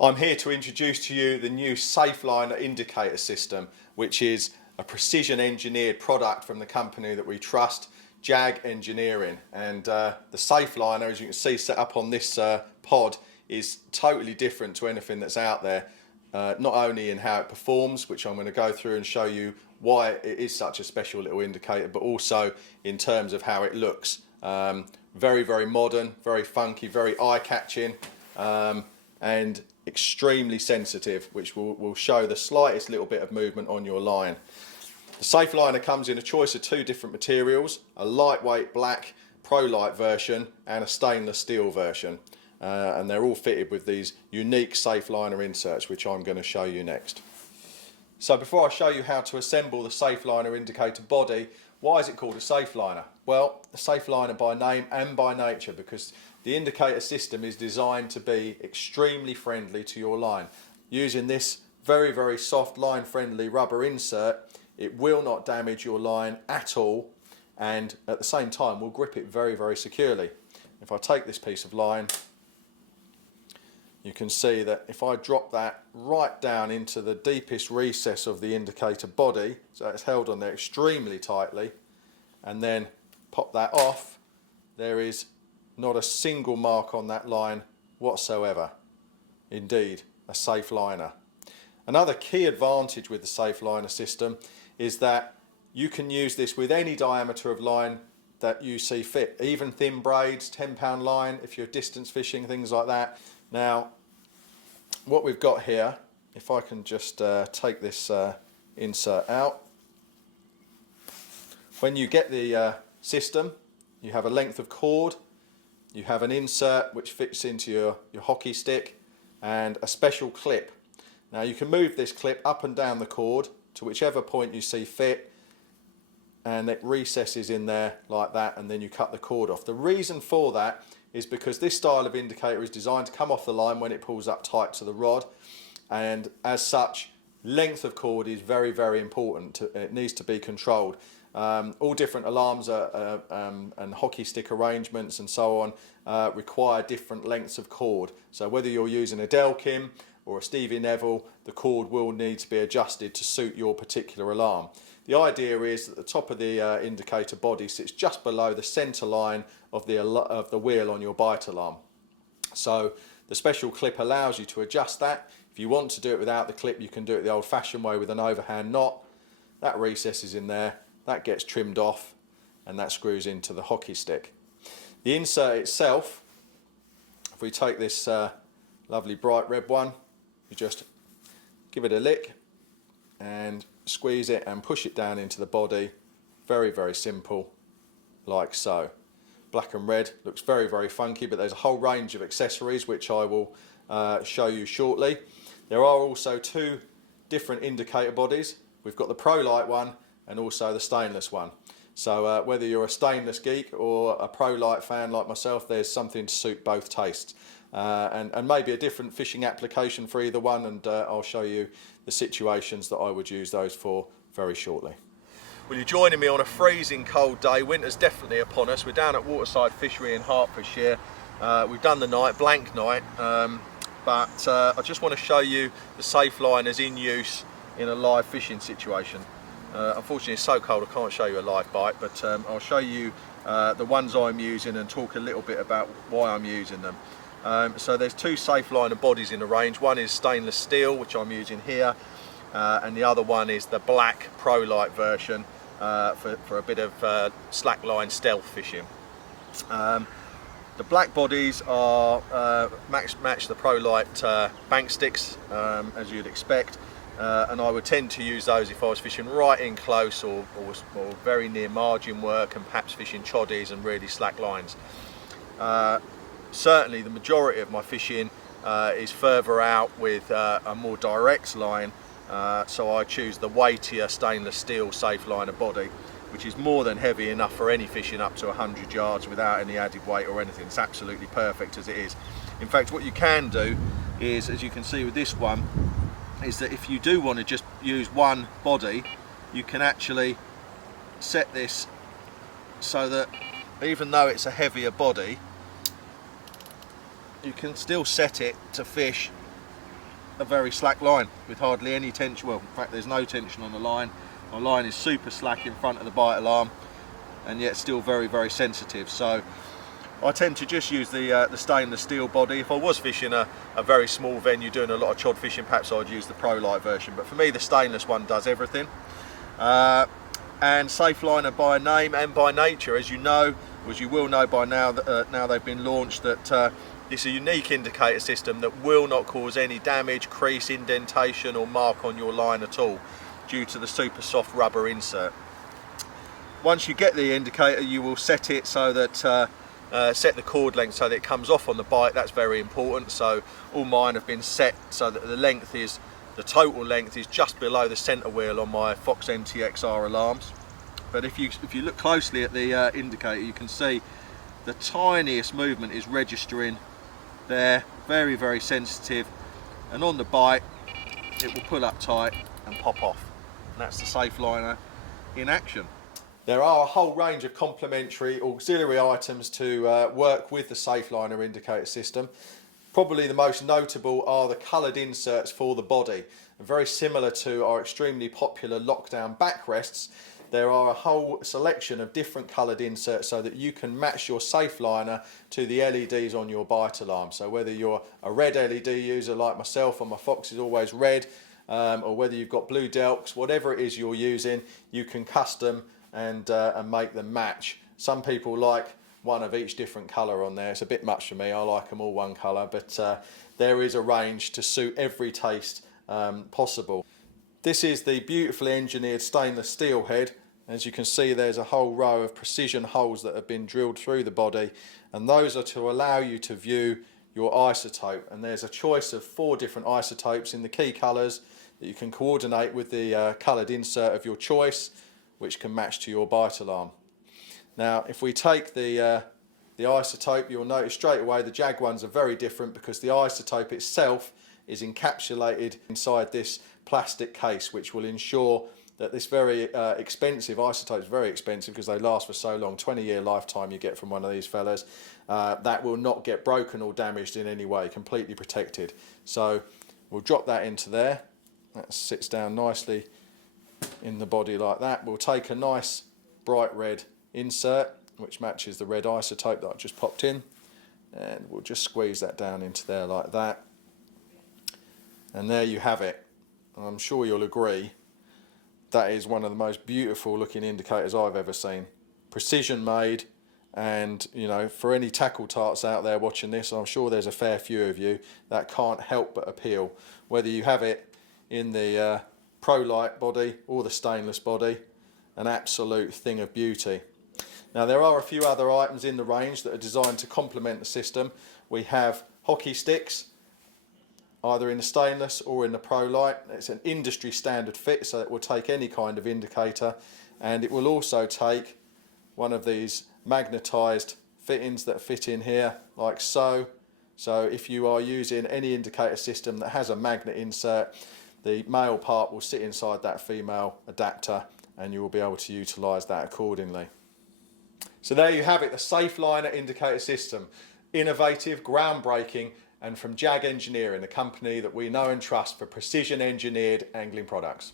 I'm here to introduce to you the new SafeLiner indicator system, which is a precision engineered product from the company that we trust, JAG Engineering. And the SafeLiner, as you can see set up on this pod, is totally different to anything that's out there, not only in how it performs, which I'm going to go through and show you why it is such a special little indicator, but also in terms of how it looks. Very, very modern, very funky, very eye-catching, and extremely sensitive, which will show the slightest little bit of movement on your line. The SafeLiner comes in a choice of two different materials, a lightweight black Pro Light version and a stainless steel version, and they're all fitted with these unique SafeLiner inserts, which I'm going to show you next. So before I show you how to assemble the SafeLiner indicator body, why is it called a SafeLiner? Well, a SafeLiner by name and by nature, because the indicator system is designed to be extremely friendly to your line. Using this very, very soft line friendly rubber insert, it will not damage your line at all, and at the same time will grip it very, very securely. If I take this piece of line, you can see that if I drop that right down into the deepest recess of the indicator body, so it's held on there extremely tightly, and then pop that off, there is not a single mark on that line whatsoever. Indeed, a SafeLiner. Another key advantage with the SafeLiner system is that you can use this with any diameter of line that you see fit, even thin braids, 10-pound line, if you're distance fishing, things like that. Now, what we've got here, if I can just take this insert out. When you get the system, you have a length of cord, you have an insert which fits into your hockey stick, and a special clip. Now you can move this clip up and down the cord to whichever point you see fit, and it recesses in there like that, and then you cut the cord off. The reason for that is because this style of indicator is designed to come off the line when it pulls up tight to the rod, and as such length of cord is very, very important. It needs to be controlled. All different alarms and hockey stick arrangements and so on require different lengths of cord. So whether you're using a Delkim or a Stevie Neville, the cord will need to be adjusted to suit your particular alarm. The idea is that the top of the indicator body sits just below the centre line of the wheel on your bite alarm. So the special clip allows you to adjust that. If you want to do it without the clip, you can do it the old-fashioned way with an overhand knot. That recesses in there. That gets trimmed off, and that screws into the hockey stick. The insert itself, if we take this lovely bright red one, you just give it a lick and squeeze it and push it down into the body. Very, very simple, like so. Black and red looks very, very funky, but there's a whole range of accessories which I will show you shortly. There are also two different indicator bodies. We've got the Pro Light one and also the stainless one. So whether you're a stainless geek or a Pro Light fan like myself, there's something to suit both tastes. And maybe a different fishing application for either one, and I'll show you the situations that I would use those for very shortly. Well, you're joining me on a freezing cold day. Winter's definitely upon us. We're down at Waterside Fishery in Hertfordshire. We've done the night, blank night, but I just want to show you the SafeLiners in use in a live fishing situation. Unfortunately it's so cold I can't show you a live bite, but I'll show you the ones I'm using and talk a little bit about why I'm using them. So there's two SafeLiner bodies in the range. One is stainless steel, which I'm using here, and the other one is the black Pro Light version for a bit of slackline stealth fishing. The black bodies are match the Pro Light bank sticks, as you'd expect. And I would tend to use those if I was fishing right in close or very near margin work, and perhaps fishing choddies and really slack lines. Certainly the majority of my fishing is further out with a more direct line, so I choose the weightier stainless steel SafeLiner body, which is more than heavy enough for any fishing up to 100 yards without any added weight or anything. It's absolutely perfect as it is. In fact, what you can do is, as you can see with this one, is that if you do want to just use one body, you can actually set this so that even though it's a heavier body, you can still set it to fish a very slack line with hardly any tension. Well, in fact, there's no tension on the line. My line is super slack in front of the bite alarm, and yet still very, very sensitive. So I tend to just use the stainless steel body. If I was fishing a very small venue, doing a lot of chod fishing, perhaps I'd use the Pro Light version. But for me, the stainless one does everything. And SafeLiner by name and by nature, as you know, as you will know by now, that now they've been launched, that it's a unique indicator system that will not cause any damage, crease, indentation or mark on your line at all, due to the super soft rubber insert. Once you get the indicator, you will set it so that set the cord length so that it comes off on the bite. That's very important. So all mine have been set so that the total length is just below the center wheel on my Fox MTXR alarms. But if you look closely at the indicator, you can see the tiniest movement is registering there, very, very sensitive, and on the bite it will pull up tight and pop off. And that's the SafeLiner in action. There are a whole range of complementary auxiliary items to work with the SafeLiner indicator system. Probably the most notable are the coloured inserts for the body. And very similar to our extremely popular lockdown backrests, there are a whole selection of different coloured inserts so that you can match your SafeLiner to the LEDs on your bite alarm. So whether you're a red LED user like myself, and my Fox is always red, or whether you've got blue Delks, whatever it is you're using, you can custom and make them match. Some people like one of each different colour on there. It's a bit much for me. I like them all one colour, but there is a range to suit every taste possible. This is the beautifully engineered stainless steel head. As you can see, there's a whole row of precision holes that have been drilled through the body, and those are to allow you to view your isotope. And there's a choice of 4 different isotopes in the key colours that you can coordinate with the coloured insert of your choice, which can match to your bite alarm. Now, if we take the isotope, you'll notice straight away the JAG ones are very different because the isotope itself is encapsulated inside this plastic case, which will ensure that this very expensive isotope is very expensive because they last for so long, 20-year lifetime you get from one of these fellas, that will not get broken or damaged in any way, completely protected. So we'll drop that into there. That sits down nicely in the body like that. We'll take a nice bright red insert which matches the red isotope that I just popped in, and we'll just squeeze that down into there like that, and there you have it. I'm sure you'll agree that is one of the most beautiful looking indicators I've ever seen. Precision made, and you know, for any tackle tarts out there watching this, I'm sure there's a fair few of you, that can't help but appeal, whether you have it in the Pro Light body or the stainless body. An absolute thing of beauty. Now, there are a few other items in the range that are designed to complement the system. We have hockey sticks, either in the stainless or in the Pro Light. It's an industry standard fit, so it will take any kind of indicator, and it will also take one of these magnetised fittings that fit in here like so. So if you are using any indicator system that has a magnet insert, the male part will sit inside that female adapter, and you will be able to utilise that accordingly. So there you have it, the SafeLiner indicator system. Innovative, groundbreaking, and from JAG Engineering, a company that we know and trust for precision engineered angling products.